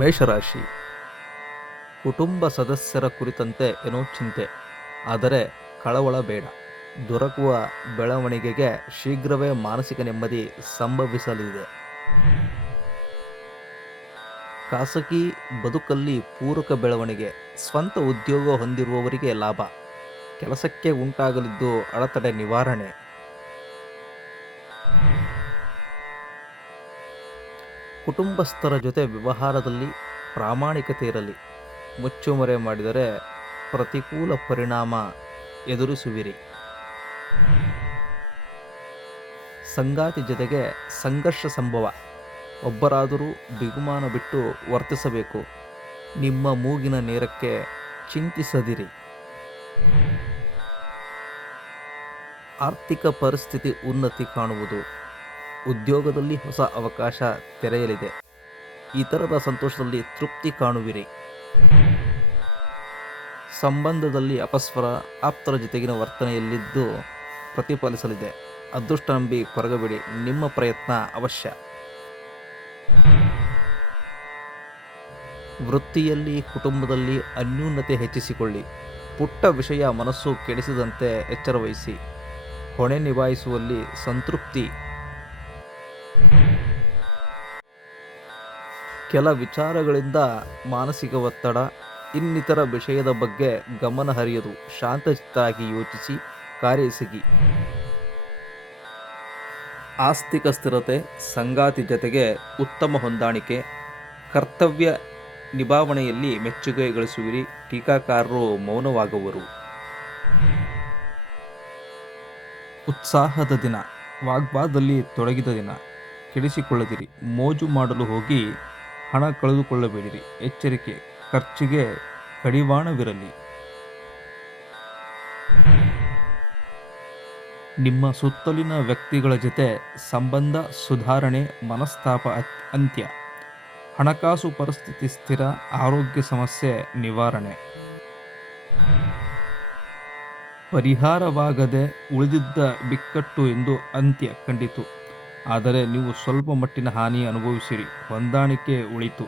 ಮೇಷರಾಶಿ. ಕುಟುಂಬ ಸದಸ್ಯರ ಕುರಿತಂತೆ ಏನೋ ಚಿಂತೆ, ಆದರೆ ಕಳವಳ ಬೇಡ. ದೊರಕುವ ಬೆಳವಣಿಗೆಗೆ ಶೀಘ್ರವೇ ಮಾನಸಿಕ ನೆಮ್ಮದಿ ಸಂಭವಿಸಲಿದೆ. ಖಾಸಗಿ ಬದುಕಲ್ಲಿ ಪೂರಕ ಬೆಳವಣಿಗೆ, ಸ್ವಂತ ಉದ್ಯೋಗ ಹೊಂದಿರುವವರಿಗೆ ಲಾಭ. ಕೆಲಸಕ್ಕೆ ಉಂಟಾಗಲಿದ್ದು ಅಡೆತಡೆ ನಿವಾರಣೆ. ಕುಟುಂಬಸ್ಥರ ಜೊತೆ ವ್ಯವಹಾರದಲ್ಲಿ ಪ್ರಾಮಾಣಿಕತೆ ಇರಲಿ. ಮುಚ್ಚುಮರೆ ಮಾಡಿದರೆ ಪ್ರತಿಕೂಲ ಪರಿಣಾಮ ಎದುರಿಸುವಿರಿ. ಸಂಗಾತಿ ಜೊತೆಗೆ ಸಂಘರ್ಷ ಸಂಭವ. ಒಬ್ಬರಾದರೂ ಬಿಗುಮಾನ ಬಿಟ್ಟು ವರ್ತಿಸಬೇಕು. ನಿಮ್ಮ ಮೂಗಿನ ನೇರಕ್ಕೆ ಚಿಂತಿಸದಿರಿ. ಆರ್ಥಿಕ ಪರಿಸ್ಥಿತಿ ಉನ್ನತಿ ಕಾಣುವುದು. ಉದ್ಯೋಗದಲ್ಲಿ ಹೊಸ ಅವಕಾಶ ತೆರೆಯಲಿದೆ. ಇತರರ ಸಂತೋಷದಲ್ಲಿ ತೃಪ್ತಿ ಕಾಣುವಿರಿ. ಸಂಬಂಧದಲ್ಲಿ ಅಪಸ್ವರ, ಆಪ್ತರ ಜೊತೆಗಿನ ವರ್ತನೆಯಲ್ಲಿದ್ದು ಪ್ರತಿಫಲಿಸಲಿದೆ. ಅದೃಷ್ಟ ನಂಬಿ ಕೊರಗಬೇಡಿ. ನಿಮ್ಮ ಪ್ರಯತ್ನ ಅವಶ್ಯ. ವೃತ್ತಿಯಲ್ಲಿ, ಕುಟುಂಬದಲ್ಲಿ ಅನ್ಯೂನ್ಯತೆ ಹೆಚ್ಚಿಸಿಕೊಳ್ಳಿ. ಪುಟ್ಟ ವಿಷಯ ಮನಸ್ಸು ಕೆಡಿಸಿದಂತೆ ಎಚ್ಚರವಹಿಸಿ. ಹೊಣೆ ನಿಭಾಯಿಸುವಲ್ಲಿ ಸಂತೃಪ್ತಿ. ಕೆಲ ವಿಚಾರಗಳಿಂದ ಮಾನಸಿಕ ಒತ್ತಡ, ಇನ್ನಿತರ ವಿಷಯದ ಬಗ್ಗೆ ಗಮನ ಹರಿಯದು. ಶಾಂತಚಿತ್ತಾಗಿ ಯೋಚಿಸಿ ಕಾರ್ಯೆಸಗಿ ಆಸ್ತಿಕ ಸ್ಥಿರತೆ, ಸಂಗಾತಿ ಜತೆಗೆ ಉತ್ತಮ ಹೊಂದಾಣಿಕೆ. ಕರ್ತವ್ಯ ನಿಭಾವಣೆಯಲ್ಲಿ ಮೆಚ್ಚುಗೆ ಗಳಿಸುವಿರಿ. ಟೀಕಾಕಾರರು ಮೌನವಾಗುವರು. ಉತ್ಸಾಹದ ದಿನ. ವಾಗ್ವಾದಲ್ಲಿ ತೊಡಗಿದ ದಿನ. ಕೆಡಿಸಿಕೊಳ್ಳದಿರಿ. ಮೋಜು ಮಾಡಲು ಹೋಗಿ ಹಣ ಕಳೆದುಕೊಳ್ಳಬೇಡಿರಿ. ಎಚ್ಚರಿಕೆ, ಖರ್ಚಿಗೆ ಕಡಿವಾಣವಿರಲಿ. ನಿಮ್ಮ ಸುತ್ತಲಿನ ವ್ಯಕ್ತಿಗಳ ಜೊತೆ ಸಂಬಂಧ ಸುಧಾರಣೆ, ಮನಸ್ತಾಪ ಅತ್- ಅಂತ್ಯ. ಹಣಕಾಸು ಪರಿಸ್ಥಿತಿ ಸ್ಥಿರ, ಆರೋಗ್ಯ ಸಮಸ್ಯೆ ನಿವಾರಣೆ. ಪರಿಹಾರವಾಗದೆ ಉಳಿದಿದ್ದ ಬಿಕ್ಕಟ್ಟು ಎಂದು ಅಂತ್ಯ ಕಂಡಿತು ಆದರೆ ನೀವು ಸ್ವಲ್ಪ ಮಟ್ಟಿನ ಹಾನಿ ಅನುಭವಿಸಿರಿ ಹೊಂದಾಣಿಕೆ ಉಳಿತು.